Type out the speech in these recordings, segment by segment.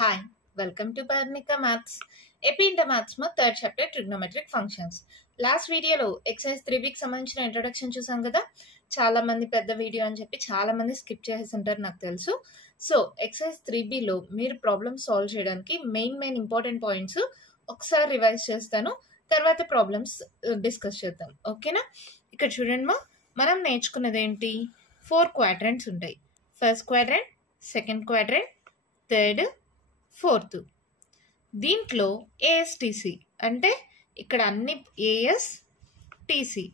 Hi, welcome to Parnika Maths. AP Inter Maths में third chapter trigonometric functions. Last వీడియోలో excise 3Bకి సంబంధించిన introduction చూసాం కదా. చాలా మంది పెద్ద వీడియో అని చెప్పి చాలా మంది స్కిప్ చేసేసి ఉంటారు నాకు తెలుసు. సో ఎక్సైజ్ 3Bలో మీరు ప్రాబ్లమ్ సాల్వ్ చేయడానికి మెయిన్ ఇంపార్టెంట్ పాయింట్స్ ఒకసారి రివైజ్ చేస్తాను, తర్వాత ప్రాబ్లమ్స్ డిస్కస్ చేద్దాం. ఓకేనా? ఇక్కడ చూడండి, మనం నేర్చుకున్నది ఏంటి? 4 క్వాడ్రంట్స్ ఉంటాయి. First quadrant, second quadrant, third, fourth. దీంట్లో ఏఎస్టీసీ అంటే ఇక్కడ అన్ని ఏఎస్టీసీ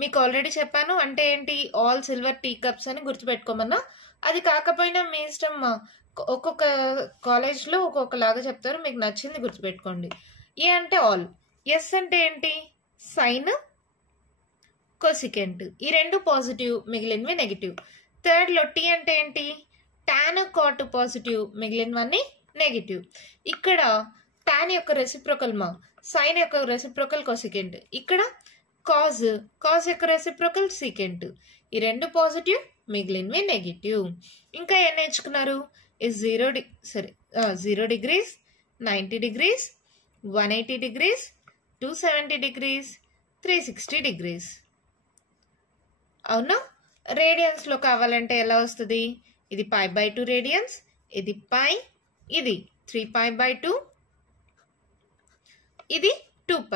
మీకు ఆల్రెడీ చెప్పాను. అంటే ఏంటి? ఆల్ సిల్వర్ టీ కప్స్ అని గుర్తుపెట్టుకోమన్నా. అది కాకపోయినా మీ ఇష్టం, ఒక్కొక్క కాలేజ్లో ఒక్కొక్కలాగా చెప్తారు, మీకు నచ్చింది గుర్తుపెట్టుకోండి. ఏ అంటే ఆల్, ఎస్ అంటే ఏంటి? సైన్, కొసికెంట్, ఈ రెండు పాజిటివ్, మిగిలినవి నెగిటివ్. థర్డ్లో టీ అంటే ఏంటి? టాన్, కాట్ పాజిటివ్, మిగిలినవన్నీ నెగిటివ్. ఇక్కడ టాన్ యొక్క రెసిప్రోకల్ సైన్ యొక్క రెసిప్రోకల్ కొసికెంట్, ఇక్కడ కాజ్ యొక్క రెసిప్రోకల్ సీకెంట్. ఈ రెండు పాజిటివ్, మిగిలినవి నెగిటివ్. ఇంకా ఏం నేర్చుకున్నారు? 0 degrees, 90 degrees, 180 degrees, 270 degrees, 360 degrees. అవునా? రేడియన్స్ లో కావాలంటే ఎలా వస్తుంది? ఇది π/2 రేడియన్స్, ఇది π, ఇది 3π/2, ఇది 2π.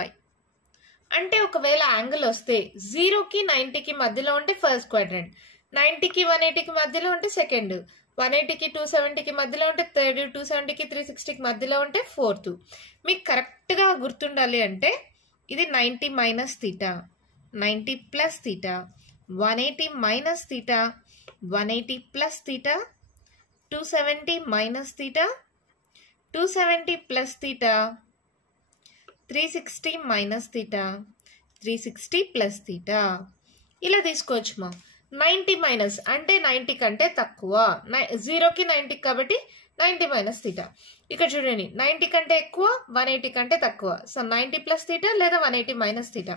అంటే ఒకవేళ యాంగిల్ వస్తే 0కి 90కి మధ్యలో ఉంటే ఫస్ట్ క్వాడ్రంట్, 90కి 180కి మధ్యలో ఉంటే సెకండ్, 180కి 270కి మధ్యలో ఉంటే థర్డ్, 270కి 360కి మధ్యలో ఉంటే ఫోర్త్. మీకు కరెక్ట్గా గుర్తుండాలి అంటే ఇది 90 minus theta, 90 plus theta, 180 minus theta, 180 plus theta, 270 minus theta, 270 plus theta, 360 minus theta, 360 plus theta. ఇలా తీసుకోవచ్చు. 90 మైనస్ అంటే 90 కంటే తక్కువ, 0కి 90 కాబట్టి 90 మైనస్ తీటా. ఇక్కడ చూడండి, 90 కంటే ఎక్కువ, 180 కంటే తక్కువ. సో 90 ప్లస్ తీటా లేదా 180 మైనస్ తీటా.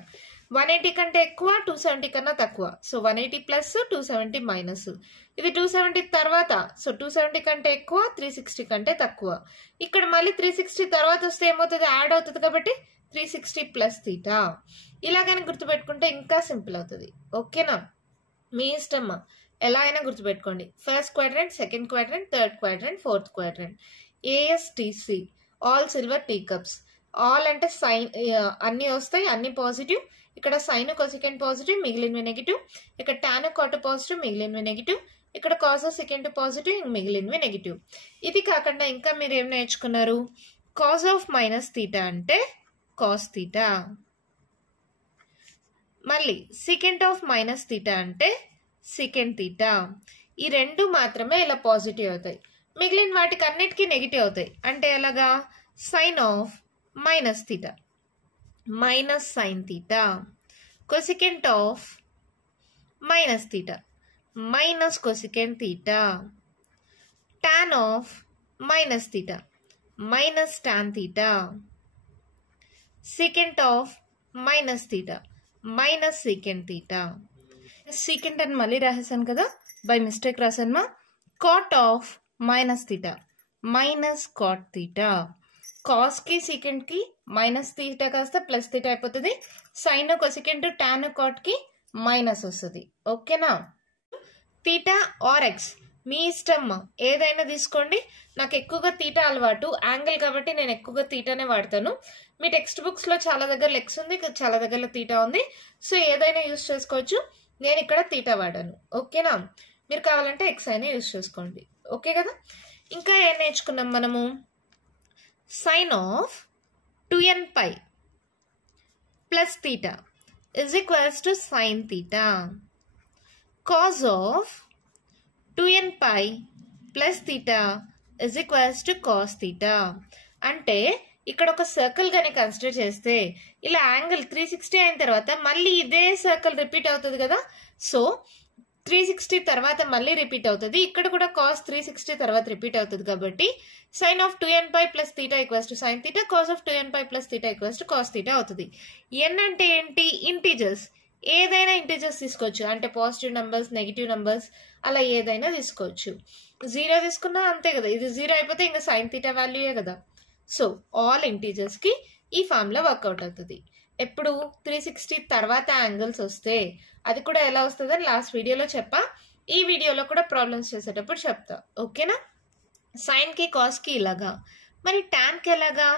180 కంటే ఎక్కువ, 270 కన్నా తక్కువ. So 180 plus, 270 minus. ఇది 270 తర్వాత, సో 270 కంటే ఎక్కువ, 360 కంటే తక్కువ. ఇక్కడ మళ్ళీ 360 తర్వాత వస్తే ఏమవుతుంది? యాడ్ అవుతుంది కాబట్టి 360 ప్లస్ తీటా. ఇలాగని గుర్తుపెట్టుకుంటే ఇంకా సింపుల్ అవుతుంది. ఓకేనా? మీ ఇష్టమ్మా, ఎలా అయినా గుర్తుపెట్టుకోండి. First quadrant, second quadrant, third quadrant, fourth quadrant. A S T C all silver tea cups. All అంటే సైన్ అన్ని వస్తాయి, అన్ని పాజిటివ్. ఇక్కడ సైన్, కొసికెంట్ పాజిటివ్, మిగిలినవి నెగిటివ్. ఇక్కడ టాన్, కాట్ పాజిటివ్, మిగిలినవి నెగిటివ్. ఇక్కడ కాస్, సెకండ్ పాజిటివ్, మిగిలినవి నెగిటివ్. ఇది కాకుండా ఇంకా మీరు ఏం నేర్చుకున్నారు? కాస్ ఆఫ్ మైనస్ తీటా అంటే కాస్ తీటా. మళ్ళీ సెకండ్ ఆఫ్ మైనస్ తీటా అంటే సెకండ్ తీటా. ఈ రెండు మాత్రమే ఇలా పాజిటివ్ అవుతాయి, మిగిలిన వాటికి అన్నిటికీ నెగిటివ్ అవుతాయి. అంటే ఎలాగా? Sine of minus theta, minus sine theta. Cosecant of minus theta, minus cosecant theta. Tan of minus theta, minus tan theta. Secant of minus theta, minus secant theta. Secant అని మళ్ళీ రాసేసాను కదా, బై మిస్టేక్ రాసాను. Cot of minus theta, minus cot theta. కాస్కి సీకెంట్కి minus theta కాస్త plus theta అయిపోతుంది. Sine, cosecant, tan, కాట్కి మైనస్ వస్తుంది. ఓకేనా? తీటా ఆర్ ఎక్స్ మీ ఇష్టం, ఏదైనా తీసుకోండి. నాకు ఎక్కువగా తీటా అలవాటు, యాంగిల్ కాబట్టి నేను ఎక్కువగా తీటానే వాడతాను. మీ టెక్స్ట్ బుక్స్లో చాలా దగ్గర లెక్స్ ఉంది, చాలా దగ్గర తీటా ఉంది. సో ఏదైనా యూజ్ చేసుకోవచ్చు. నేను ఇక్కడ తీటా వాడాను. ఓకేనా? మీరు కావాలంటే ఎక్స్ అయినా యూజ్ చేసుకోండి. ఓకే కదా? ఇంకా ఏం నేర్చుకున్నాం మనము? Sine of 2nπ plus theta is equals to sine theta. Cos of 2nπ plus theta is equals to cos theta. అంటే ఇక్కడ ఒక సర్కిల్ కానీ కన్సిడర్ చేస్తే ఇలా యాంగిల్ 360 అయిన తర్వాత మళ్ళీ ఇదే సర్కిల్ రిపీట్ అవుతుంది కదా. సో 360 తర్వాత మళ్ళీ రిపీట్ అవుతుంది. ఇక్కడ కూడా కాస్ 360 తర్వాత రిపీట్ అవుతుంది కాబట్టి sine of 2nπ plus theta equals to sine theta, cos of 2nπ plus theta equals to cos theta అవుతుంది. ఎన్ అంటే ఏంటి? ఇంటీజర్స్. ఏదైనా ఇంటీజర్స్ తీసుకోవచ్చు, అంటే పాజిటివ్ నెంబర్స్, నెగిటివ్ నెంబర్స్, అలా ఏదైనా తీసుకోవచ్చు. 0 తీసుకున్నా అంతే కదా, ఇది 0 అయిపోతే ఇంకా సైన్ తీటా వాల్యూయే కదా. సో ఆల్ ఇంటీజర్స్కి ఈ ఫార్ములా వర్కౌట్ అవుతుంది. ఎప్పుడు 360 తర్వాత యాంగిల్స్ వస్తే అది కూడా ఎలా వస్తుందని లాస్ట్ వీడియోలో చెప్పా. ఈ వీడియోలో కూడా ప్రాబ్లమ్స్ చేసేటప్పుడు చెప్తా, ఓకేనా. సైన్కి కాస్కి ఇలాగా, మరి ట్యాన్కి ఎలాగా?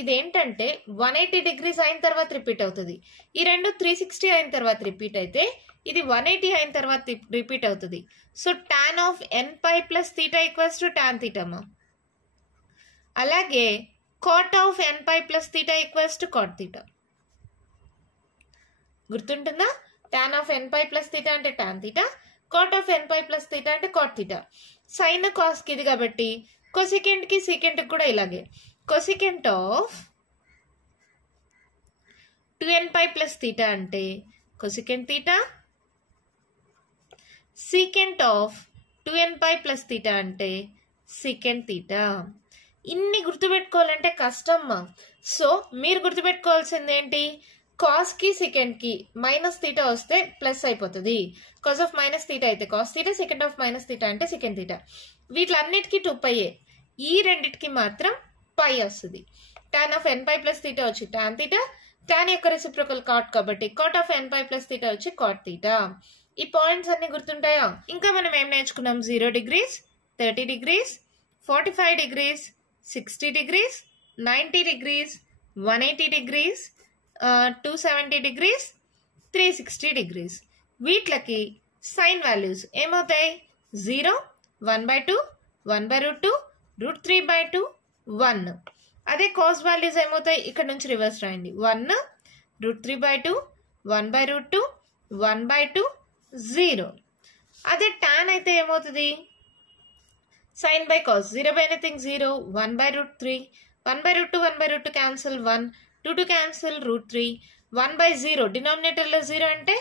ఇదేంటంటే 180 డిగ్రీస్ అయిన తర్వాత రిపీట్ అవుతుంది. ఈ రెండు 360 అయిన తర్వాత రిపీట్ అయితే ఇది 180 అయిన తర్వాత రిపీట్ అవుతుంది. So tan of N pi plus theta equals to tan తీటమ్మా. అలాగే cot of N pi plus theta equals to cot theta. గుర్తుంటుందా? Tan of N pi plus theta అంటే tan theta, cot of N pi plus theta అంటే cot theta. Sine కాస్కి ఇది కాబట్టి కొసికెంట్కి సీకెంట్కి కూడా ఇలాగే. Cosecant of 2n pi plus theta అంటే cosecant theta, secant of 2n pi plus theta అంటే సీకెంట్ తీటా. ఇన్ని గుర్తుపెట్టుకోవాలంటే కష్టమ్మా. సో మీరు గుర్తుపెట్టుకోవాల్సింది ఏంటి? కాస్కి సెకండ్కి మైనస్ తీటా వస్తే ప్లస్ అయిపోతుంది. కాస్ ఆఫ్ మైనస్ తీటా అయితే cos theta, second of minus theta అంటే సెకండ్ తీటా. వీటిలన్నిటికీ 2π. ఈ రెండిటికి మాత్రం పై వస్తుంది. Tan of N pi plus theta వచ్చి టాన్ తీటా, టాన్ యొక్క రెసిప్రోకల్ కాట్ కాబట్టి cot of N pi plus theta వచ్చి కాట్ తీటా. ఈ పాయింట్స్ అన్ని గుర్తుంటాయా? ఇంకా మనం ఏం నేర్చుకున్నాం? 0 degrees, 30 degrees, 45 degrees, 60 degrees, 90 degrees, 180 degrees, 270 degrees, 360 degrees. వీటికి సైన్ వాల్యూస్ ఏమవుతాయి? 0, 1/2, 1/√2, √3/2, 1. అదే కాస్ వాల్యూస్ ఏమవుతాయి? ఇక్కడ నుంచి రివర్స్ రాయండి. 1, √3/2, 1/√2, 1/2, 0. అదే టాన్ అయితే ఏమవుతుంది? Sine by cos 0 by anything 0, 1/√3, 1/√2, 1/√2 cancel, 1, 2 cancel, √3, 1/0. డినామినేటర్లో 0 అంటే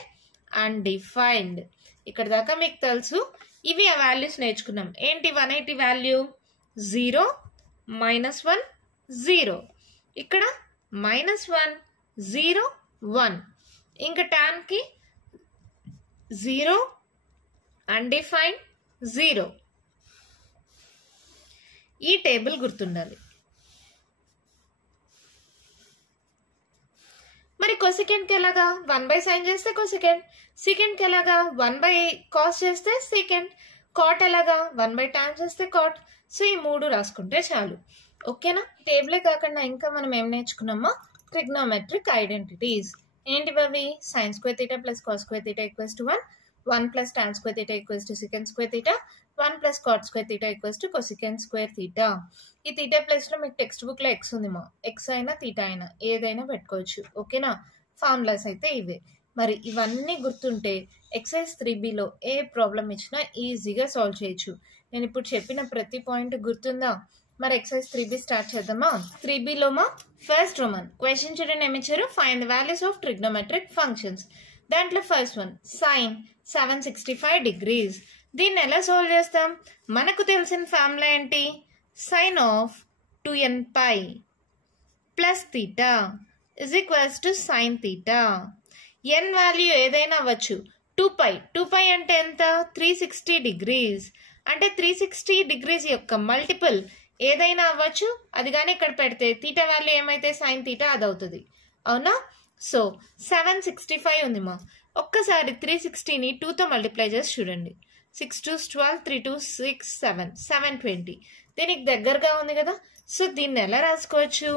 అన్డిఫైన్డ్. ఇక్కడ దాకా మీకు తెలుసు. ఇవి ఆ వాల్యూస్ నేర్చుకున్నాం. ఏంటి 180 వాల్యూ? 0, -1, 0. ఇక్కడ -1, 0, 1. ఇంకా టాన్కి 0, అన్డిఫైన్డ్, 0. ఈ టేబుల్ గుర్తుండాలి. మరి కొసికెంట్కి ఎలాగా? 1/sin చేస్తే కొసికెంట్, సీకెంట్కి ఎలాగా? 1/cos చేస్తే సీకెంట్, కాట్ ఎలాగా? 1/tan చేస్తే కాట్. సో ఈ 3 రాసుకుంటే చాలు, ఓకేనా. టేబులే కాకుండా ఇంకా మనం ఏం నేర్చుకున్నామో ట్రిగ్నోమెట్రిక్ ఐడెంటిటీస్. ఏంటివి అవి? sin square theta plus cos square theta equals to 1, 1 plus tan square theta equals to secant square theta, 1 plus cot square theta equals to cosecant square theta. ఈ theta ప్లేస్లో మీకు టెక్స్ట్ బుక్లో X ఉంది మా, X అయినా theta అయినా ఏదైనా పెట్టుకోవచ్చు, ఓకేనా. ఫార్ములాస్ అయితే ఇవే. మరి ఇవన్నీ గుర్తుంటే ఎక్సైజ్ 3Bలో ఏ ప్రాబ్లం ఇచ్చినా ఈజీగా సాల్వ్ చేయొచ్చు. నేను ఇప్పుడు చెప్పిన ప్రతి పాయింట్ గుర్తుందా? మరి ఎక్సైజ్ 3B స్టార్ట్ చేద్దామా? 3Bలో మా ఫస్ట్ రోమన్ క్వశ్చన్ చూడండి ఏమి ఇచ్చారు? Find the values of trigonometric functions. దాంట్లో ఫస్ట్ వన్ సైన్ 765 degrees. దీన్ని ఎలా సాల్వ్ చేస్తాం? మనకు తెలిసిన ఫార్ములా ఏంటి? Sine of 2n pi plus theta is equals to sine theta. N value ఏదైనా అవ్వచ్చు. 2π అంటే ఎంత? 360 degrees. అంటే 360 degrees యొక్క మల్టిపుల్ ఏదైనా అవ్వచ్చు. అది కానీ ఇక్కడ పెడితే తీటా వాల్యూ ఏమైతే సైన్ తీటా అది అవుతుంది, అవునా. సో 765 ఉంది మా. ఒక్కసారి 360ని 2తో మల్టిప్లై చేసి చూడండి. 6 2s 12, 3 2 6 7, 720. దీనికి దగ్గరగా ఉంది కదా. సో దీన్ని ఎలా రాసుకోవచ్చు?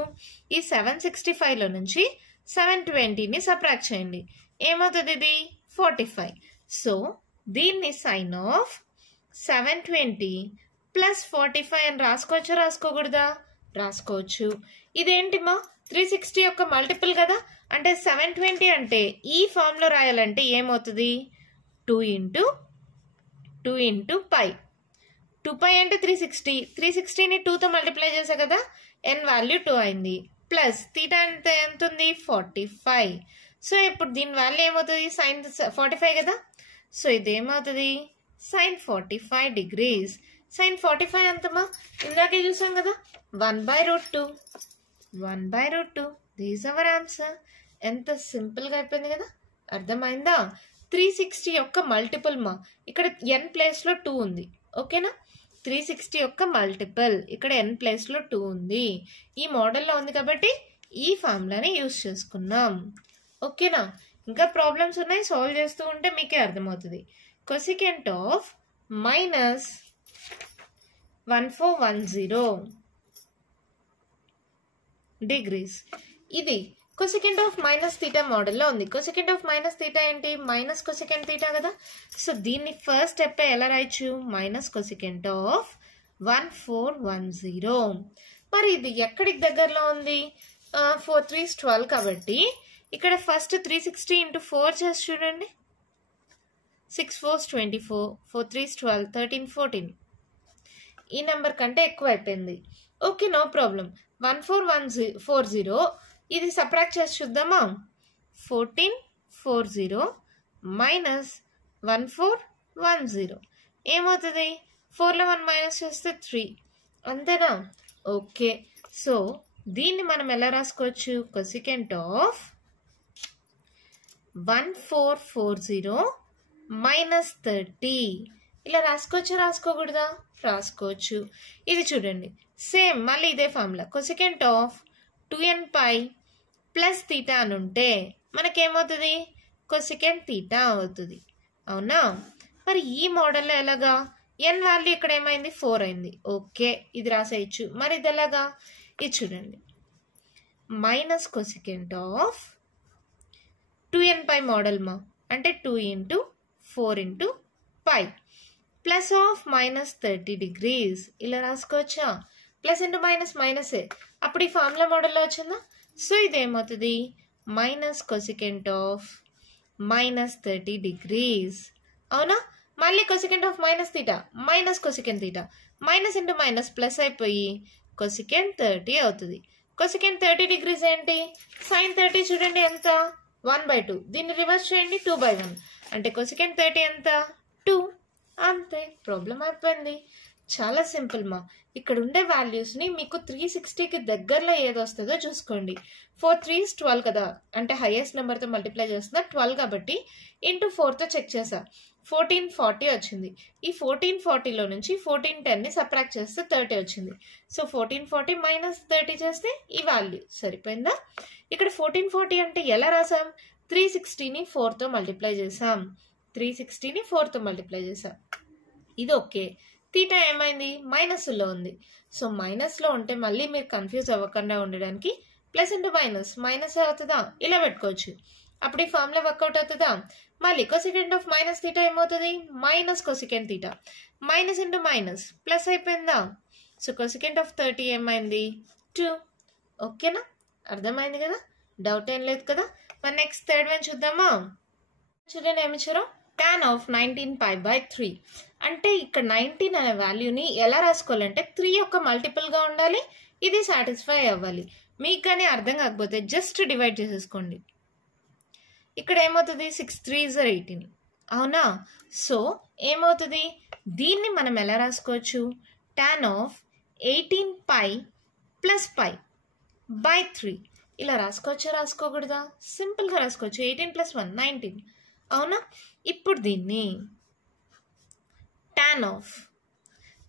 ఈ 765లో నుంచి 720ని సబ్ట్రాక్ట్ చేయండి. ఏమవుతుంది? ఇది 45. సో దీన్ని సైన్ ఆఫ్ 720 ప్లస్ 45 అని రాసుకోవచ్చా రాసుకోకూడదా? రాసుకోవచ్చు. ఇదేంటి మా 360 యొక్క మల్టిపుల్ కదా. అంటే 720 అంటే ఈ ఫామ్లో రాయాలంటే ఏమవుతుంది? 2 ఇంటూ పై. 2π అంటే 360. 360ని 2తో మల్టిప్లై చేసా కదా, ఎన్ వాల్యూ 2 అయింది. ప్లస్ తీటా అంటే ఎంత ఉంది? 45. సో ఇప్పుడు దీని వాల్యూ ఏమవుతుంది? సైన్ 45 కదా. సో ఇదేమవుతుంది? Sine 45 degrees. సైన్ 45 ఎంతమా? ఇందాకే చూసాం కదా, 1/√2. 1/√2. This our answer. ఎంత సింపుల్గా అయిపోయింది కదా. అర్థమైందా? 360 యొక్క మల్టిపుల్ మా, ఇక్కడ n ప్లేస్లో 2 ఉంది. ఓకేనా? 360 యొక్క మల్టిపుల్ ఇక్కడ n ప్లేస్లో 2 ఉంది. ఈ మోడల్లో ఉంది కాబట్టి ఈ ఫార్ములాని యూజ్ చేసుకున్నాం. ఓకేనా? ఇంకా ప్రాబ్లమ్స్ ఉన్నాయి, సాల్వ్ చేస్తూ ఉంటే మీకే అర్థమవుతుంది. Cosecant of minus 1410 degrees. ఇది కొసికెంట్ ఆఫ్ మైనస్ థీటా మోడల్లో ఉంది. కొసికెంట్ ఆఫ్ మైనస్ థీటా ఏంటి? మైనస్ కొసికెంట్ థీటా కదా. సో దీన్ని ఫస్ట్ స్టెప్ ఎలా రాయొచ్చు? Minus cosecant of 1410. మరి ఇది ఎక్కడికి దగ్గరలో ఉంది? 4 3s 12 కాబట్టి ఇక్కడ ఫస్ట్ 360 into 4 చేసి చూడండి. 6 4s 24, 4 3s 12, 13 14. ఈ నెంబర్ కంటే ఎక్కువ అయిపోయింది. Okay, no problem. 1440 ఇది సబ్ట్రాక్ట్ చేసి చూద్దామా? 1440 మైనస్ 1410 ఏమవుతుంది? 4లో 1 మైనస్ చేస్తే 3, అంతేనా? ఓకే, సో దీన్ని మనం ఎలా రాసుకోవచ్చు? కొసికెంట్ ఆఫ్ 1440 మైనస్ 30 ఇలా రాసుకోవచ్చా రాసుకోకూడదా? రాసుకోవచ్చు. ఇది చూడండి, సేమ్ మళ్ళీ ఇదే formula. Cosecant of 2n pi plus theta అని ఉంటే మనకేమవుతుంది? కొసికెంట్ థీటా అవుతుంది. అవునా? మరి ఈ మోడల్లో ఎలాగా? n వాల్యూ ఇక్కడ ఏమైంది? 4 అయింది. ఓకే, ఇది రాసేయచ్చు. మరి ఇది ఎలాగా? ఇది చూడండి, minus cosecant of 2n pi model మా, అంటే 2 into 4 into pi plus of minus 30 degrees ఇలా రాసుకోవచ్చా? ప్లస్ ఇంటూ మైనస్ మైనసే, అప్పుడు ఈ ఫార్ములా మోడల్లో వచ్చిందా? సో ఇదేమవుతుంది? Minus cosecant of minus 30 degrees. అవునా? మళ్ళీ cosecant of minus theta minus cosecant theta, minus into minus plus అయిపోయి కొసికెంట్ 30 అవుతుంది. కొసికెంట్ 30 డిగ్రీస్ ఏంటి? సైన్ 30 చూడండి ఎంత? 1/2. దీన్ని రివర్స్ చేయండి, 2/1. అంటే కొసికెంట్ 30 ఎంత? 2. అంతే, ప్రాబ్లం అయిపోయింది. చాలా సింపుల్ మా. ఇక్కడ ఉండే వాల్యూస్ని మీకు 360కి దగ్గరలో ఏది వస్తుందో చూసుకోండి. 4 3s 12 కదా, అంటే హైయెస్ట్ నెంబర్తో మల్టిప్లై చేస్తున్నా. 12 కాబట్టి ఇంటూ 4తో చెక్ చేసా, 1440 వచ్చింది. ఈ 1440లో నుంచి 1410ని సబ్ట్రాక్ట్ చేస్తే 30 వచ్చింది. సో 1440 మైనస్ 30 చేస్తే ఈ వాల్యూ సరిపోయిందా? ఇక్కడ 1440 అంటే ఎలా రాసాం? 360ని 4తో మల్టిప్లై చేసాం. 360ని 4తో మల్టిప్లై చేసాం. ఇది ఓకే. థీటా ఏమైంది? మైనస్లో ఉంది. సో మైనస్లో ఉంటే మళ్ళీ మీరు కన్ఫ్యూజ్ అవ్వకుండా ఉండడానికి ప్లస్ ఇంటూ మైనస్ మైనస్ అవుతుందా? ఇలా పెట్టుకోవచ్చు. అప్పుడు ఈ ఫార్ములా వర్కౌట్ అవుతుందా? మళ్ళీ కొసికెంట్ ఆఫ్ మైనస్ థీటా ఏమవుతుంది? Minus cosecant theta, minus into minus plus అయిపోయిందా? సో కొసికెంట్ ఆఫ్ 30 ఏమైంది? 2. ఓకేనా? అర్థమైంది కదా? డౌట్ ఏం లేదు కదా? మరి నెక్స్ట్ థర్డ్ వన్ చూద్దామా? చూడండి ఏమిచ్చారో, tan ఆఫ్ 19π/3. అంటే ఇక్కడ 19 అనే వాల్యూని ఎలా రాసుకోవాలంటే 3 యొక్క మల్టిపుల్గా ఉండాలి, ఇది సాటిస్ఫై అవ్వాలి. మీకు కానీ అర్థం కాకపోతే జస్ట్ డివైడ్ చేసేసుకోండి. ఇక్కడ ఏమవుతుంది? 6 3s 18. అవునా? సో ఏమవుతుంది? దీన్ని మనం ఎలా రాసుకోవచ్చు? tan ఆఫ్ 18π + π/3 ఇలా రాసుకోవచ్చా రాసుకోకూడదా? సింపుల్గా రాసుకోవచ్చు. 18 + 1 19. అవునా? ఇప్పుడు దీన్ని tan ఆఫ్,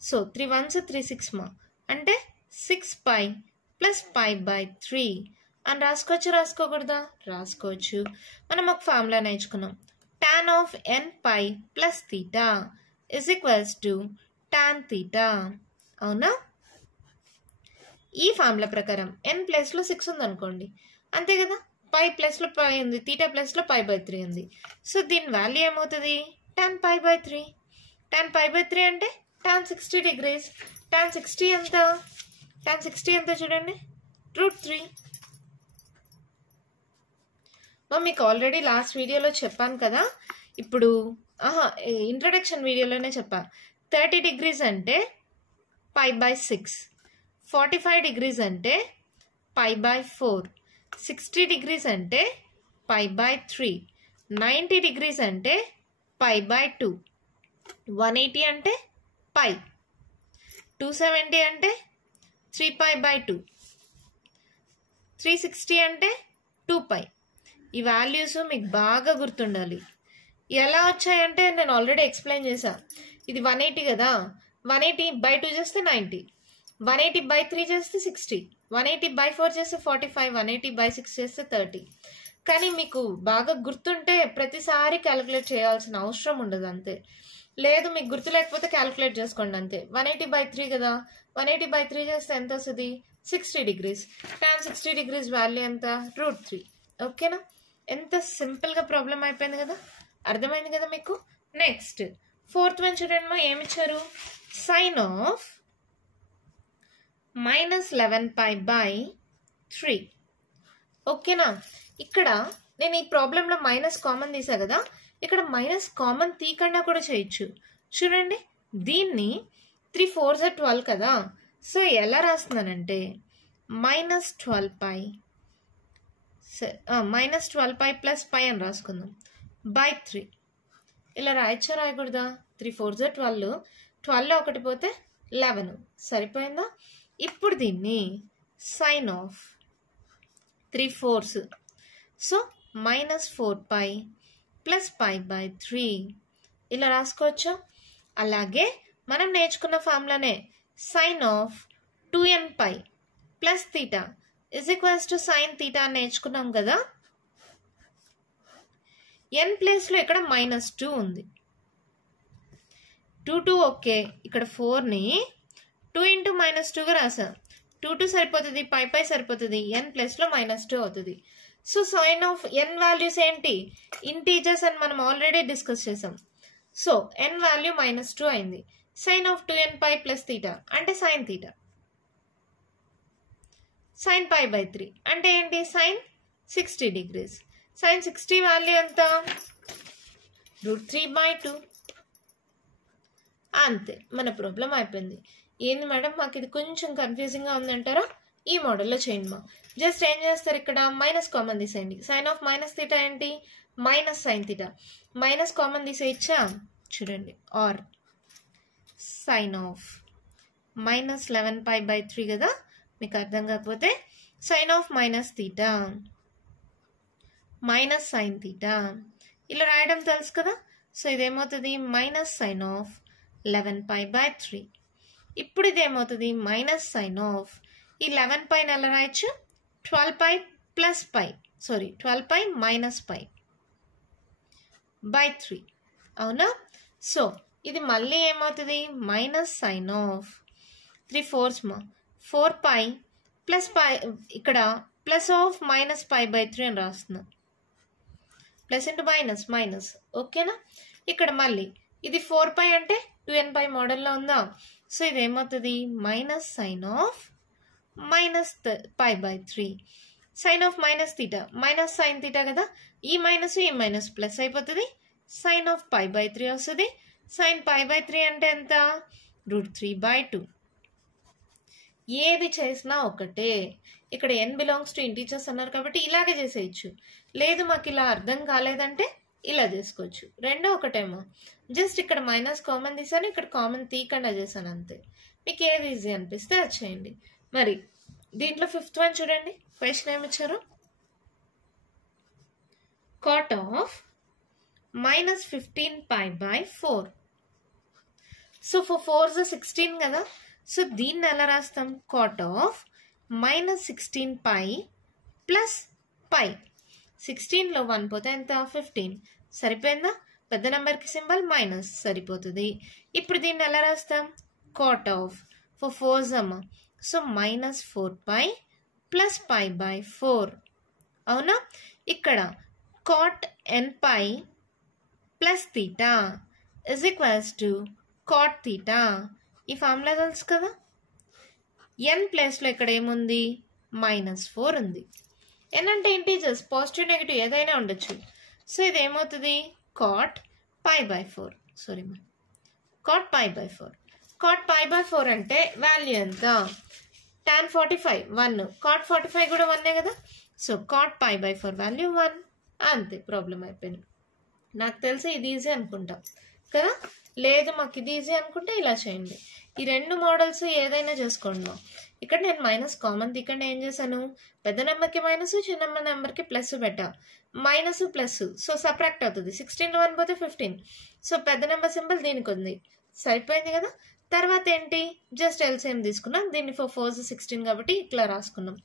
సో 3 1s 3 6 మా, అంటే 6π + π/3 అని రాసుకోవచ్చు రాసుకోకూడదా? రాసుకోవచ్చు. మనం ఒక ఫార్ములా నేర్చుకున్నాం, tan ఆఫ్ nπ + θ = tan θ. అవునా? ఈ ఫార్ములా ప్రకారం n ప్లేస్లో 6 ఉందనుకోండి, అంతే కదా? పై ప్లస్లో పై ఉంది, థీటా ప్లస్లో π/3 ఉంది. సో దీని వాల్యూ ఏమవుతుంది? tan π/3. tan π/3 అంటే tan 60 డిగ్రీస్. tan 60 ఎంత? tan 60 ఎంత చూడండి, √3. మీకు ఆల్రెడీ లాస్ట్ వీడియోలో చెప్పాను కదా, ఇప్పుడు ఇంట్రడక్షన్ వీడియోలోనే చెప్పా. 30 డిగ్రీస్ అంటే π/6, 45 డిగ్రీస్ అంటే π/4, 60 డిగ్రీస్ అంటే π/3, 90 డిగ్రీస్ అంటే π/2, 180 అంటే π, 270 అంటే 3π/2, 360 అంటే 2π. ఈ వాల్యూస్ మీకు బాగా గుర్తుండాలి. ఎలా వచ్చాయంటే నేను ఆల్రెడీ ఎక్స్ప్లెయిన్ చేశా. ఇది 180 కదా, 180/2 చేస్తే 90, 180/3 చేస్తే 60, 180/4 చేస్తే 45, 180/6 చేస్తే 30. కానీ మీకు బాగా గుర్తుంటే ప్రతిసారి క్యాలిక్యులేట్ చేయాల్సిన అవసరం ఉండదు, అంతే. లేదు మీకు గుర్తు లేకపోతే క్యాలిక్యులేట్ చేసుకోండి అంతే. 180/3 కదా, 180/3 చేస్తే ఎంత వస్తుంది? 60 degrees. tan 60 degrees వాల్యూ ఎంత? √3. ఓకేనా? ఎంత సింపుల్గా ప్రాబ్లం అయిపోయింది కదా, అర్థమైంది కదా మీకు. నెక్స్ట్ 4th వన్ చూడండి, ఏమిచ్చారు? Sign of -11π/3. ఓకేనా? ఇక్కడ నేను ఈ ప్రాబ్లంలో మైనస్ కామన్ తీసా కదా, ఇక్కడ మైనస్ కామన్ తీయకుండా కూడా చేయొచ్చు. చూడండి, దీన్ని 3 4s 12 కదా, సో ఎలా రాస్తున్నానంటే -12π ప్లస్ π అని రాసుకుందాం /3. ఇలా రాయచ్చా రాయకూడదా? 3 4s 12, 12లో ఒకటి పోతే 11, సరిపోయిందా? ఇప్పుడు దీన్ని sign of 3 4s, so -4π plus π/3 ఇలా రాసుకోవచ్చా? అలాగే మనం నేర్చుకున్న ఫార్ములానే sine of 2nπ plus θ is equals to sine θ అని నేర్చుకున్నాం కదా. n ప్లేస్లో ఇక్కడ -2 ఉంది. 2 ఓకే, ఇక్కడ 4ని 2 × -2గా రాసా. 2 సరిపోతుంది, π సరిపోతుంది, n ప్లేస్లో -2 అవుతుంది. So sine of n values ఏంటి? ఇంటీజర్స్ అని మనం ఆల్రెడీ డిస్కస్ చేసాం. సో n వాల్యూ -2 అయింది. సైన్ ఆఫ్ 2nπ ప్లస్ θ అంటే సైన్ θ. సైన్ π/3 అంటే ఏంటి? Sign 60 degrees. సైన్ 60 వాల్యూ ఎంత? √3/2. అంతే, మన ప్రాబ్లం అయిపోయింది. ఏంది మేడం మాకు ఇది కొంచెం కన్ఫ్యూజింగ్గా ఉందంటారా? ఈ మోడల్లో చేయండి మా. జస్ట్ ఏం చేస్తారు, ఇక్కడ మైనస్ కామన్ తీసేయండి. సైన్ ఆఫ్ -θ ఏంటి? -sin θ. మైనస్ కామన్ తీసేయచ్చా? చూడండి, ఆర్ సైన్ ఆఫ్ -11π/3 కదా, మీకు అర్థం కాకపోతే సైన్ ఆఫ్ -θ -sin θ ఇలా రాయడం తెలుసు కదా. సో ఇదేమవుతుంది? Sine of 11π/3. ఇప్పుడు ఇదేమవుతుంది? సైన్ ఆఫ్ ఈ 11π ఎలా రాయచ్చు? 12π ప్లస్ π, సారీ 12π మైనస్ π/3. అవునా? సో ఇది మళ్ళీ ఏమవుతుంది? సైన్ ఆఫ్ 3 4s 4π ప్లస్ π, ఇక్కడ ప్లస్ ఆఫ్ -π/3 అని రాస్తున్నాం. ప్లస్ ఇంటూ మైనస్, ఓకేనా? ఇక్కడ మళ్ళీ ఇది 4π అంటే 2nπ మోడల్లో ఉందా. సో ఇది ఏమవుతుంది? Sine of -π/3. Sine of -θ sin θ కదా, ఈ మైనస్ ప్లస్ అయిపోతుంది, సైన్ ఆఫ్ π/3 వస్తుంది. సైన్ π/3 అంటే ఎంత? √3/2. ఏది చేసినా ఒకటే. ఇక్కడ n బిలాంగ్స్ టు ఇంటీజర్స్ అన్నారు కాబట్టి ఇలాగే చేసేయచ్చు. లేదు మాకు ఇలా అర్థం కాలేదంటే ఇలా చేసుకోవచ్చు. రెండో ఒకటేమో, జస్ట్ ఇక్కడ మైనస్ కామన్ తీసాను, ఇక్కడ కామన్ తీయకుండా చేశాను అంతే. మీకు ఏది ఈజీ అనిపిస్తే అది చేయండి. మరి దీంట్లో 5th వన్ చూడండి, క్వశ్చన్ ఏమిచ్చారు? cot of -15π/4. So four 4s 16 కదా, సో దీన్ని ఎలా రాస్తాం? cot of -16π plus π. 16లో 1 పోతే ఎంత? 15, సరిపోయిందా? పెద్ద నెంబర్కి సింబల్ మైనస్, సరిపోతుంది. ఇప్పుడు దీన్ని ఎలా రాస్తాం? cot of four 4s so -4π plus π/4. అవునా? ఇక్కడ cot nπ plus θ is equals to cot θ. ఈ ఫార్ములా తెలుసు కదా. n ప్లేస్లో ఇక్కడ ఏముంది? -4 ఉంది. n అంటే ఇంటీజర్స్, పాజిటివ్ నెగిటివ్ ఏదైనా ఉండొచ్చు. సో ఇది ఏమవుతుంది? cot π/4. సారీ మా, cot π/4. cot π/4 అంటే వాల్యూ ఎంత? tan 45 1, cot 45 కూడా 1 కదా. సో cot π/4 వాల్యూ 1, అంతే, ప్రాబ్లం అయిపోయింది. నాకు తెలిసి ఇది ఈజీ అనుకుంటా కదా. లేదు మాకు ఇది ఈజీ అనుకుంటే ఇలా చేయండి. ఈ రెండు మోడల్స్ ఏదైనా చేసుకోండి మా. ఇక్కడ నేను మైనస్ కామన్ తీయకుండా ఏం చేశాను, పెద్ద నెంబర్కి మైనస్, చిన్న నెంబర్కి ప్లస్ పెట్టా. మైనస్ ప్లస్, సో సబ్ట్రాక్ట్ అవుతుంది. 16లో 1 పోతే 15. సో పెద్ద నెంబర్ సింబల్ దీనికి ఉంది, సరిపోయింది కదా. తర్వాత ఏంటి, జస్ట్ ఎల్సిఎం తీసుకున్నాం. దీన్ని 4 16 కాబట్టి ఇట్లా రాసుకున్నాం.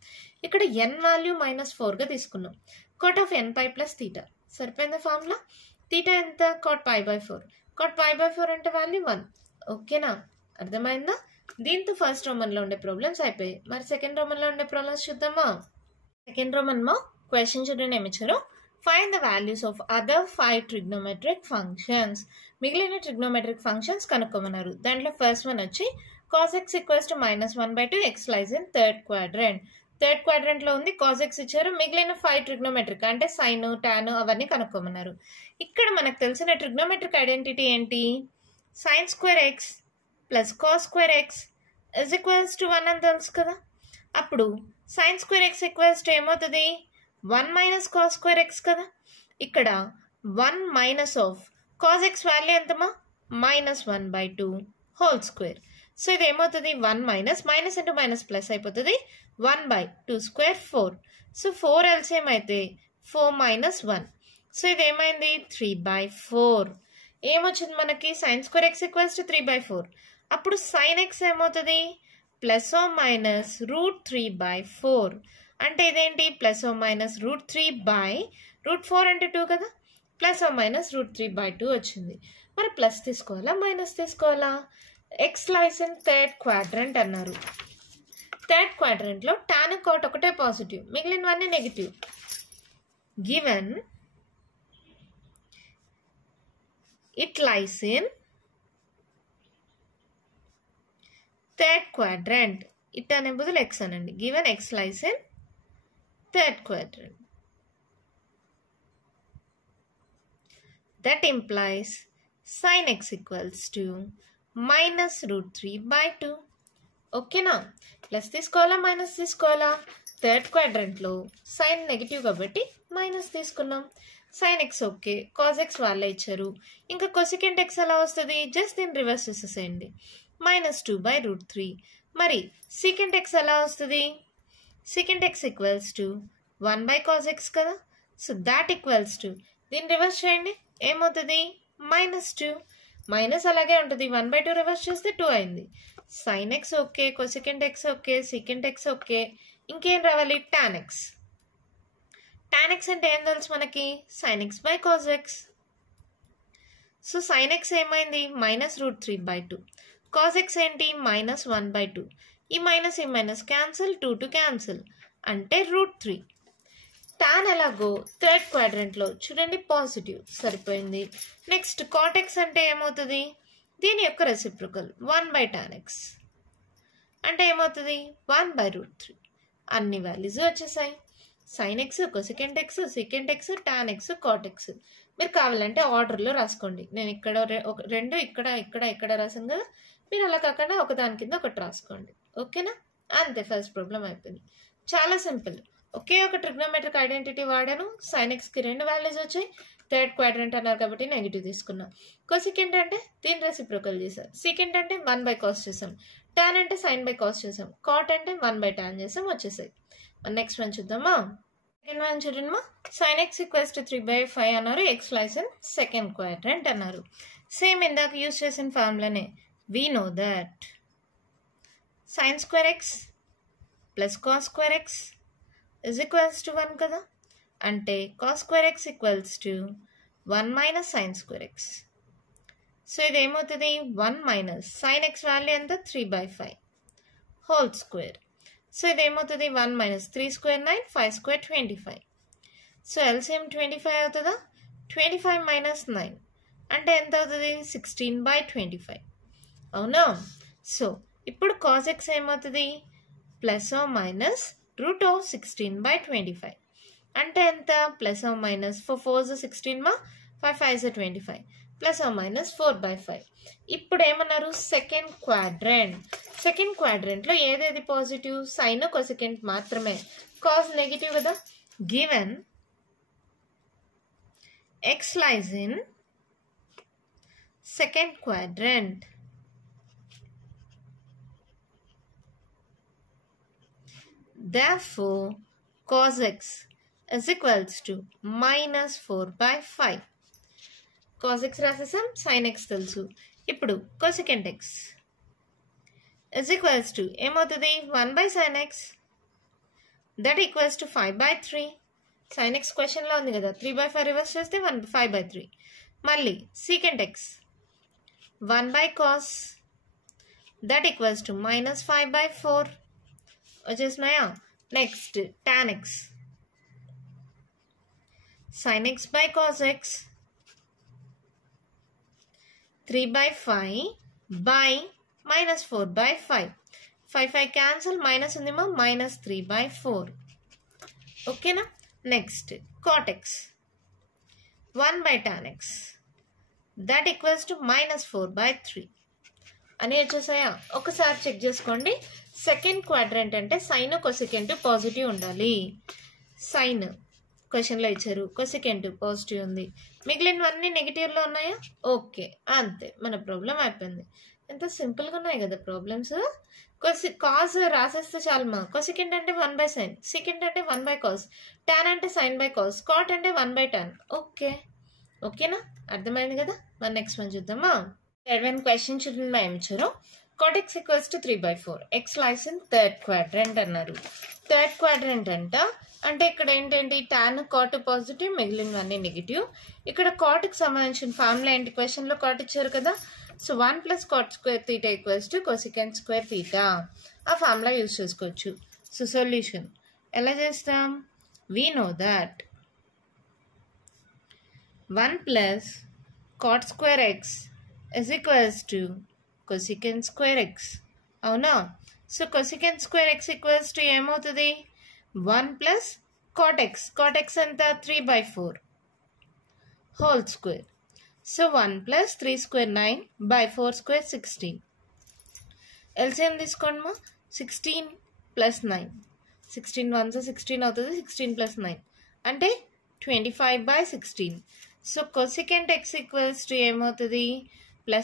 ఇక్కడ n వాల్యూ -4గా తీసుకున్నాం. cot of n pi plus theta, సరిపోయింది ఫార్ములా. తీటా ఎంత, cot pi/4. cot pi/4 అంటే వాల్యూ 1. ఓకేనా, అర్థమైందా. దీంతో ఫస్ట్ రోమన్లో ఉండే ప్రాబ్లమ్స్ అయిపోయాయి. మరి సెకండ్ రోమన్లో ఉండే ప్రాబ్లమ్స్ చూద్దామా. సెకండ్ రోమన్లో క్వశ్చన్ చూడండి ఏమి ఇచ్చారు. Find the values of other 5 trigonometric functions. మిగిలిన ట్రిగ్నోమెట్రిక్ ఫంక్షన్స్ కనుక్కోమన్నారు. దాంట్లో ఫస్ట్ వన్ వచ్చి cos x = -1/2 x lies in third quadrant. Third క్వాడ్రంట్లో ఉంది, cos x ఇచ్చారు. మిగిలిన 5 ట్రిగ్నోమెట్రిక్ అంటే సైన్, టాన్ అవన్నీ కనుక్కోమన్నారు. ఇక్కడ మనకు తెలిసిన ట్రిగ్నోమెట్రిక్ ఐడెంటిటీ ఏంటి, sin² x + cos² x = 1 అని తెలుసు కదా. అప్పుడు sin² x ఏమవుతుంది, 1 - cos² x కదా. ఇక్కడ 1 minus of cos x value ఎంతమా, -1/2 హోల్ స్క్వేర్. సో ఇది ఏమవుతుంది, 1 మైనస్ ఇంటూ మైనస్ ప్లస్ అయిపోతుంది, 1/2² 4. సో 4 ఎల్సిఎం అయితే 4 - 1. సో ఇది ఏమైంది, 3/4. ఏమొచ్చింది మనకి, sin² x = 3/4. అప్పుడు sin x ఏమవుతుంది, ±√3/4. అంటే ఇదేంటి, ±√3/√4 అంటే 2 కదా, ±√3/2 వచ్చింది. మరి ప్లస్ తీసుకోవాలా మైనస్ తీసుకోవాలా. X lies in third quadrant అన్నారు. థర్డ్ క్వాడ్రంట్లో టాన్ కాట్ ఒకటే పాజిటివ్, మిగిలినవన్నీ negative. Given it lies in third quadrant. It అనే బదులు ఎక్స్ అనండి. Given X lies in third quadrant. That implies sin x = -√3/2. ఓకేనా, ప్లస్ తీసుకోవాలా మైనస్ తీసుకోవాలా. థర్డ్ క్వాడ్రంట్లో సైన్ నెగిటివ్ కాబట్టి మైనస్ తీసుకున్నాం. sin x okay, cos x వాళ్ళే ఇచ్చారు. ఇంకా cosecant x ఎలా వస్తుంది, జస్ట్ దీన్ని రివర్స్ చేసేసేయండి, -2/√3. మరి secant x ఎలా వస్తుంది, secant x = 1/cos x కదా. సో దాట్ ఈక్వల్స్ టు, దీన్ని రివర్స్ చేయండి, ఏమవుతుంది, -2. మైనస్ అలాగే ఉంటుంది, 1/2 రివర్స్ చేస్తే 2 అయింది. sin x okay, cosecant x okay, secant x okay. ఇంకేం రావాలి, tan x. tan x అంటే ఏం తెలుసు మనకి, sin x/cos x. So sin x ఏమైంది, -√3/2. cos x ఏంటి, -1/2. ఈ మైనస్ క్యాన్సిల్, 2 క్యాన్సిల్ అంటే √3. tan ఎలాగో థర్డ్ క్వాడ్రంట్లో చూడండి పాజిటివ్, సరిపోయింది. నెక్స్ట్ cot x అంటే ఏమవుతుంది, దీని యొక్క రెసిప్రోకల్ 1/tan x అంటే ఏమవుతుంది, 1/√3. అన్ని వాల్యూస్ వచ్చేసాయి. sin x, cosecant x, secant x, tan x, cot x. మీరు కావాలంటే ఆర్డర్లో రాసుకోండి. నేను ఇక్కడ రెండు ఇక్కడ రాసాను కదా, మీరు అలా కాకుండా ఒకదాని కింద ఒకటి రాసుకోండి. ఓకేనా, అంతే, ఫస్ట్ ప్రాబ్లం అయిపోయింది. చాలా సింపుల్. ఒకే ఒక ట్రిగ్నోమెట్రిక్ ఐడెంటిటీ వాడాను. sin xకి 2 వాల్యూస్ వచ్చాయి. థర్డ్ క్వాడ్రంట్ అన్నారు కాబట్టి నెగిటివ్ తీసుకున్నాం. cosecant అంటే దీని రెసిప్రోకల్ చేసాం. secant అంటే 1/cos చేసాం. tan అంటే sin/cos చేసాం. cot అంటే 1/tan చేసాం, వచ్చేసాయి. నెక్స్ట్ వన్ చూద్దామా. సెకండ్ వన్ చూడండి. sin x = 3/5 అన్నారు. X lies in second quadrant అన్నారు. సేమ్ ఇందాక యూజ్ చేసిన ఫార్ములానే. We know that sin² x + cos² x = 1 కదా. అంటే cos² x = 1 - sin² x. So ఇది ఏమవుతుంది, 1 - sin x వాల్యూ ఎంత, 3/5 హోల్ స్క్వేర్. సో ఇది ఏమవుతుంది, 1 - 3² 9, 5² 25. సో ఎల్సిఎం 25 అవుతుందా. 25 - 9 అంటే ఎంత అవుతుంది, 16/25. అవునా. సో ఇప్పుడు cos x ఏమవుతుంది, ±√16/25 అంటే ఎంత, +/- 16 5 5 25 +/- ఇప్పుడు ఏమన్నారు, సెకండ్ క్వాడ్రంట్లో ఏదేది పాజిటివ్, సైన్ కొసెకెంట్ మాత్రమే, కాస్ నెగిటివ్ కదా. Given X lies in second quadrant. Therefore, cos x is equals to minus 4/5. Cos x రాసేసాం, sin x తెలుసు. ఇప్పుడు cosecant x is equals to ఏమవుతుంది 1/sin x that equals to 5/3. sin x క్వశ్చన్లో ఉంది కదా, 3/5 reverse చేస్తే 5/3. మళ్ళీ secant x 1/cos that equals to minus 5/4 వచ్చేసినాయా. నెక్స్ట్ tan x sin x by cos x 3/5 by minus 4/5. 5 cancel, minus ఉందేమో, minus 3/4. ఓకేనా. Next cot x 1/tan x that equals to minus 4/3 అని వచ్చేసాయా. ఒకసారి చెక్ చేసుకోండి. సెకండ్ క్వాడ్రంట్ అంటే sign కొసెకెంట్ positive ఉండాలి. Sign క్వశ్చన్లో ఇచ్చారు, కొసెకెంట్ పాజిటివ్ ఉంది, మిగిలినవన్నీ నెగిటివ్లో ఉన్నాయా. ఓకే, అంతే, మన ప్రాబ్లం అయిపోయింది. ఎంత సింపుల్గా ఉన్నాయి కదా ప్రాబ్లమ్స్. కాస్ రాసేస్తే చాలమ్మా. కొసెకెంట్ అంటే 1/sin, సెకండ్ అంటే 1/cos, టాన్ అంటే sin/cos, కాట్ అంటే 1/tan. ఓకేనా, అర్థమైంది కదా. మరి నెక్స్ట్ మనం చూద్దామా. సెవెన్ క్వశ్చన్ చూడండి ఏమి ఇచ్చారు. cot x equals to 3/4. x lies in third quadrant అన్నారు. థర్డ్ క్వాడ్రంట్ అంటే ఇక్కడ ఏంటంటే టాన్ కాట్ పాజిటివ్, మిగిలినవన్నీ నెగిటివ్. ఇక్కడ కాట్కి సంబంధించిన ఫార్ములా ఏంటి, క్వశ్చన్లో కాట్ ఇచ్చారు కదా. So 1 + cot² θ equals to cosecant² θ. ఆ ఫార్ములా యూజ్ చేసుకోవచ్చు. సో సొల్యూషన్ ఎలా చేస్తాం. We know that 1 + cot² x is equals to cosecant² x. అవునా. So cosecant² x equals to ఏమవుతుంది 1 + cot x. cot x ఎంత 3/4 హోల్ స్క్వేర్. సో 1 + 3² 9/4² 16. ఎల్సిఎం తీసుకోండి మా. 16 + 9, 16 1 16 అవుతుంది. 16 + 9 అంటే 25/16. So cosecant x equals to ఏమవుతుంది +/-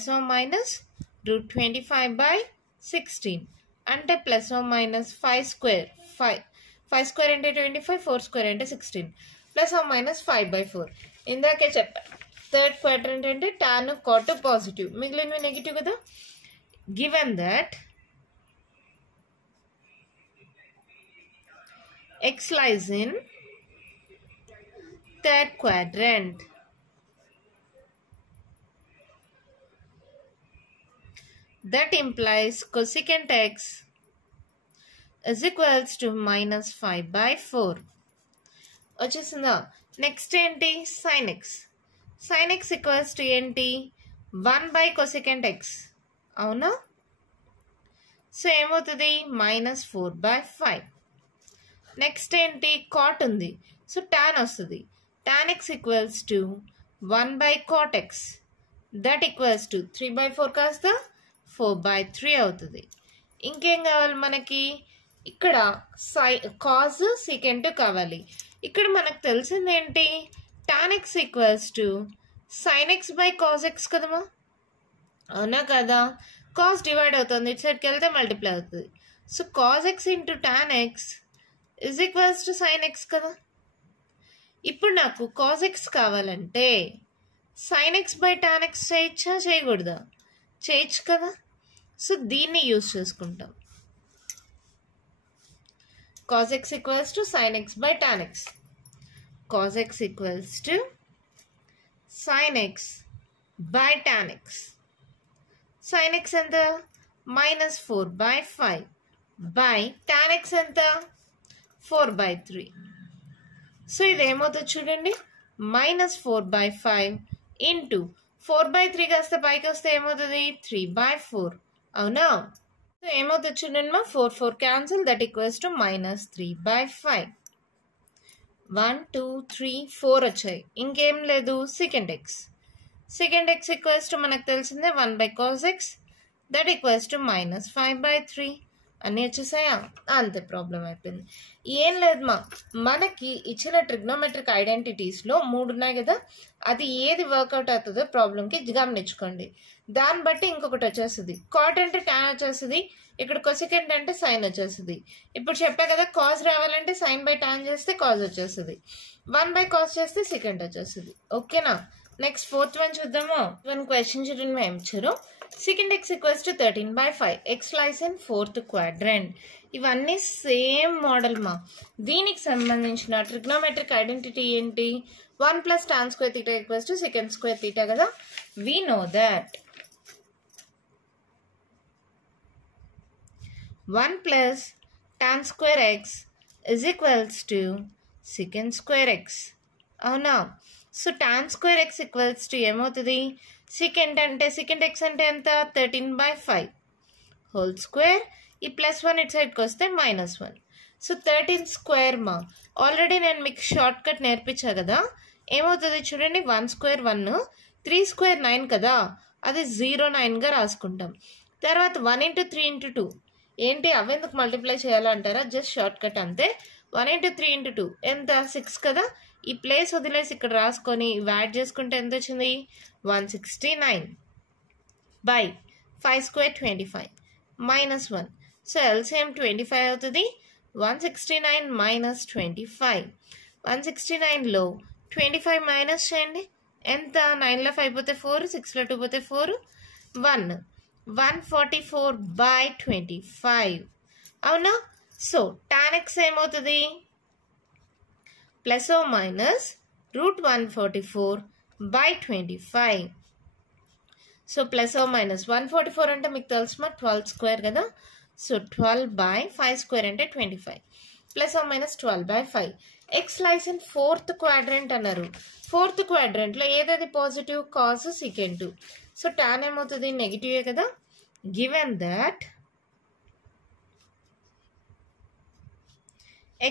అంటే +/- 5² అంటే 25, 4² అంటే 16, +/- 5/4. ఇందాకే చెప్పాను థర్డ్ క్వాడ్రంట్ అంటే టాన్ కాట్ పాజిటివ్, మిగిలినవి నెగిటివ్ కదా. Given that x lies in third quadrant, that implies cosecant x is equals to -5/4. వచ్చేసిందా. నెక్స్ట్ ఏంటి sin x. sin x equals to ఏంటి 1/cosecant x. అవునా. సో ఏమవుతుంది -4/5. నెక్స్ట్ ఏంటి cot ఉంది, సో టాన్ వస్తుంది. tan x equals to 1/cot x that equals to 3/4 కాస్త 4/3 అవుతుంది. ఇంకేం కావాలి మనకి, ఇక్కడ కాజ్ సీకెంట్ కావాలి. ఇక్కడ మనకు తెలిసింది ఏంటి tan x equals to sin x by cos x కదమ్మా. అవునా కదా. కాస్ డివైడ్ అవుతుంది, ఇటు సైడ్కి వెళ్తే మల్టిప్లై అవుతుంది. So cos x into tan x is equals to sin x కదా. ఇప్పుడు నాకు cos x కావాలంటే sin x by tan x చేయొచ్చా, చేయకూడదా, చేయొచ్చు కదా. సో దీన్ని యూజ్ చేసుకుంటాం. cos x equals to sin x by tan x. cos x equals to sin x by tan x. sin x ఎంత -4/5 by tan x ఎంత 4/3. So ఇది ఏమవుతుంది చూడండి, -4/5 ఇంటూ 4/3 కాస్త పైకి వస్తే ఏమవుతుంది 3/4. అవునా. సో ఏమవుతుంది చూడండి మా, 4 క్యాన్సిల్, దట్ ఈక్వల్స్ టు -3/5. 1 2 3 4 వచ్చాయి. ఇంకేం లేదు. secant x. secant x equals to మనకు తెలిసిందే 1/cos x that equals to -5/3. అన్నీ వచ్చేసాయా? అంతే, ప్రాబ్లం అయిపోయింది. ఏం లేదు మనకి ఇచ్చిన ట్రిగ్నోమెట్రిక్ ఐడెంటిటీస్లో 3 ఉన్నాయి కదా, అది ఏది వర్కౌట్ అవుతుందో ప్రాబ్లంకి గమనించుకోండి. దాన్ని బట్టి ఇంకొకటి వచ్చేస్తుంది. కాట్ అంటే టాన్ వచ్చేస్తుంది, ఇక్కడ కొసికెంట్ అంటే సైన్ వచ్చేస్తుంది. ఇప్పుడు చెప్పా కదా, కాజ్ రావాలంటే సైన్ బై టాన్ చేస్తే కాజ్ వచ్చేస్తుంది, 1/cos చేస్తే సెకండ్ వచ్చేస్తుంది. ఓకేనా? నెక్స్ట్ 4th వన్ చూద్దాము. క్వశ్చన్ చూడండి, మేము ఇచ్చారు secant x equals to 13/5, x lies in 4th quadrant. ఇవన్నీ సేమ్ మోడల్ దీనికి సంబంధించిన ట్రిగ్నోమెట్రిక్ ఐడెంటిటీ ఏంటి? 1 + tan² θ = secant² θ కదా. We know that 1 + tan² x = secant² x. అవునా? సో tan² x = ఏమవుతుంది? secant x అంటే ఎంత? 13/5 హోల్ స్క్వేర్. ఈ +1 ఇటు సైడ్కి వస్తే -1. సో 13² ఆల్రెడీ నేను మీకు షార్ట్ కట్ నేర్పించా కదా. ఏమవుతుంది చూడండి, 1² 1, 3² 9 కదా, అది 09గా రాసుకుంటాం. తర్వాత 1 × 3 × 2 ఏంటి, అవెందుకు మల్టిప్లై చేయాలంటారా? జస్ట్ షార్ట్ కట్ అంతే. 1 × 3 × 2 ఎంత? 6 కదా. ఈ ప్లేస్ వదిలేసి ఇక్కడ రాసుకొని యాడ్ చేసుకుంటే ఎంత వచ్చింది? 169/5² 25 -1. సో ఎల్సిఎం 25 అవుతుంది. 169 - 25. 169లో 25 మైనస్ చేయండి, ఎంత? 9లో 5 పోతే 4, 6లో 2 పోతే 4, 1. 144/25. అవునా? సో tan x ఏమవుతుంది? ±√144/25. సో ±144 అంటే మీకు తెలుసు 12² కదా. సో 12/5² అంటే 25, ±12/5. X lies in 4th quadrant అన్నారు. 4th quadrantలో ఏదైతే positive? Cos second. So tan ఏమవుతుంది? నెగిటివే కదా. Given that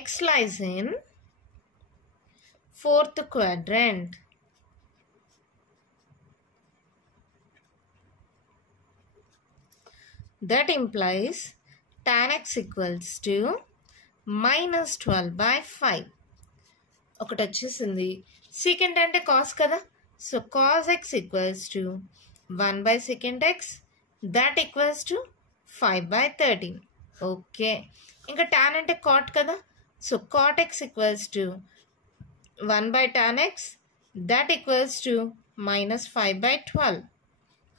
X lies in 4th quadrant, that implies tan x = -12/5. ఒకటి వచ్చేసింది. సెకండ్ అంటే కాస్ కదా. So cos x = 1/secant x, that = 5/13. Okay. ఇంకా tan అంటే కాట్ కదా. So cot x = 1/tan x, that = -5/12.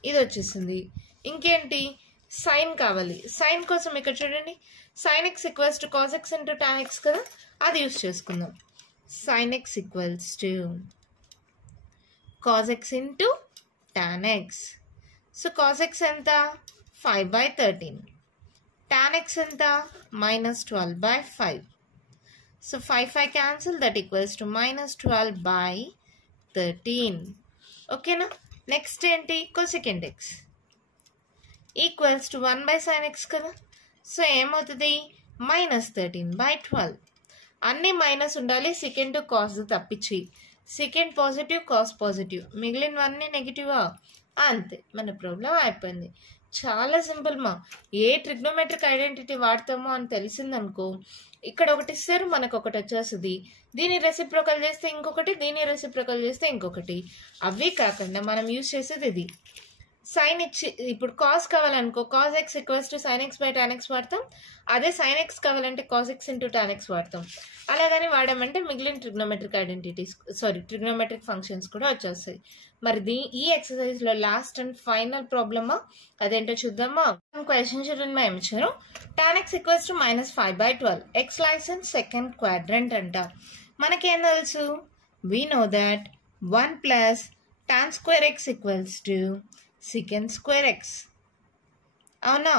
ఇది వచ్చేసింది. ఇంకేంటి? సైన్ కావాలి. సైన్ కోసం ఇక్కడ చూడండి, sin x = cos x × tan x కదా, అది యూస్ చేసుకుందాం. sin x = cos x × tan x. So cos x ఎంత? 5/13. tan x ఎంత? -12/5. So 5 cancel, that equals to -12/13. ఓకేనా? నెక్స్ట్ ఏంటి? Cosecant X equals to 1/sin x కదా. సో ఏమవుతుంది? -13/12. అన్నీ మైనస్ ఉండాలి, సెకండ్ కాస్ తప్పించి. సెకండ్ పాజిటివ్, కాస్ పాజిటివ్, మిగిలినవన్నీ నెగిటివా? అంతే, మన ప్రాబ్లం అయిపోయింది. చాలా సింపుల్ ఏ ట్రిగ్నోమెట్రిక్ ఐడెంటిటీ వాడతామో అని తెలిసిందనుకో, ఇక్కడ ఒకటి ఇస్తారు, మనకు ఒకటి వచ్చేస్తుంది. దీన్ని రెసిప్రోకల్ చేస్తే ఇంకొకటి, దీన్ని రెసిప్రోకల్ చేస్తే ఇంకొకటి. అవి కాకుండా మనం యూజ్ చేసేది ఇది. సైన్ ఇచ్చి ఇప్పుడు cos కావాలనుకో, cos x = sin x/tan x వాడతాం. అదే sin x కావాలంటే cos x × tan x వాడతాం. అలాగని వాడామంటే మిగిలిన ట్రిగ్నోమెట్రిక్ ఫంక్షన్స్ కూడా వచ్చేస్తాయి. మరి ఈ ఎక్సర్సైజ్లో లాస్ట్ అండ్ ఫైనల్ ప్రాబ్లమా అదేంటో చూద్దామా. క్వశ్చన్ చూడండి, మేము ఇచ్చారు tan x = -5/12, x lies in 2nd quadrant అంట. మనకేం తెలుసు? we know that 1 + tan² x = secant² x. అవునా?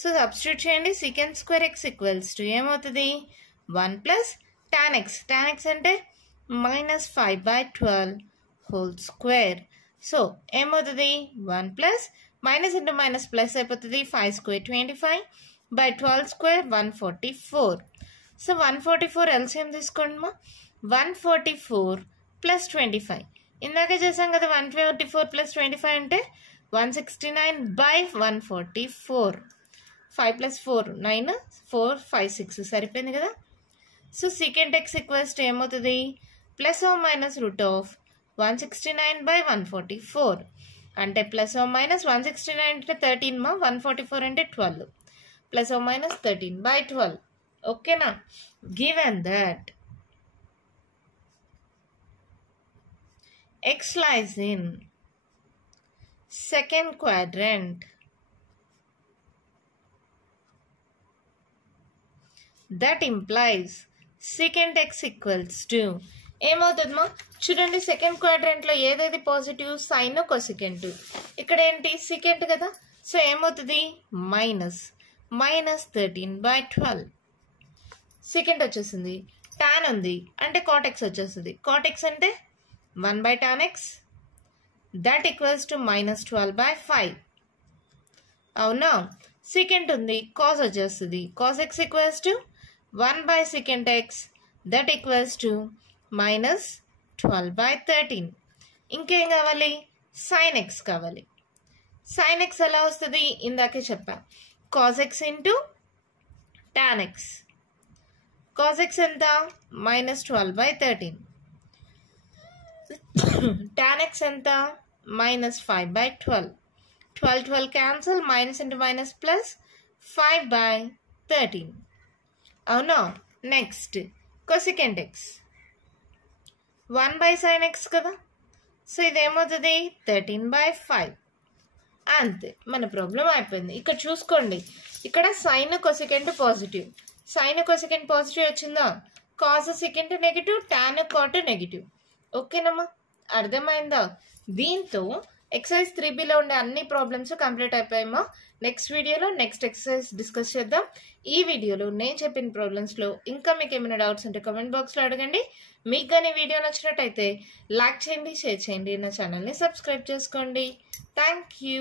సో సబ్స్టిట్యూట్ చేయండి. secant² x = ఏమవుతుంది? 1 + tan x. tan x అంటే -5/12 హోల్ స్క్వేర్. సో ఏమవుతుంది? 1 + -++ అయిపోతుంది. 5² 25/12² 144. సో 144 ఎల్సిఎం తీసుకోండి 144 + 25. ఇందాకే చేసాం కదా, 144 + 25 అంటే 169/144. 5 + 4 9 4 5 6 సరిపోయింది కదా. So secant x equals to ఏమవుతుంది +/√169/144 అంటే +/169 అంటే 13 మా 144 అంటే 12 +/13/12 ఓకేనా. Given that x lies in second quadrant, that implies secant x equals to ఏమవుతుందమ్మా చూడండి, సెకండ్ క్వాడ్రంట్లో ఏదేది పాజిటివ్ సైన్ కొసెకెంట్, ఇక్కడ ఏంటి సెకండ్ కదా. సో ఏమవుతుంది -13/12 సెకండ్ వచ్చేసింది. టాన్ ఉంది అంటే కాటెక్స్ వచ్చేస్తుంది. కాటెక్స్ అంటే 1/tan x that equals to -12/5 అవునా. సెకండ్ ఉంది కాస్ వచ్చేస్తుంది. Cos x equals to 1/secant x that equals to -12/13. ఇంకేం కావాలి, సైన్ ఎక్స్ కావాలి. సైన్ ఎక్స్ ఎలా వస్తుంది ఇందాకే చెప్పా, cos X into tan X. Cos X ఎంత -12/13, tan x ఎంత -5/12. 12 cancel, minus into minus plus 5/13 అవునా. నెక్స్ట్ కొసెకెంట్ ఎక్స్ 1/sin x కదా. సో ఇదేమవుతుంది 13/5 అంతే, మన ప్రాబ్లం అయిపోయింది. ఇక్కడ చూసుకోండి, ఇక్కడ సైన్ కొసెకెంట్ పాజిటివ్, సైన్ కొసెకెంట్ పాజిటివ్ వచ్చిందా, cos second negative, tan cot negative. ఓకేనమ్మా, అర్థమైందా. దీంతో ఎక్సర్సైజ్ 3Bలో ఉండే అన్ని ప్రాబ్లమ్స్ కంప్లీట్ అయిపోయామా. నెక్స్ట్ వీడియోలో నెక్స్ట్ ఎక్సర్సైజ్ డిస్కస్ చేద్దాం. ఈ వీడియోలో నేను చెప్పిన ప్రాబ్లమ్స్లో ఇంకా మీకు ఏమైనా డౌట్స్ ఉంటే కామెంట్ బాక్స్లో అడగండి. మీకు కానీ వీడియో నచ్చినట్టయితే లైక్ చేయండి, షేర్ చేయండి, నా ఛానల్ని సబ్స్క్రైబ్ చేసుకోండి. Thank you.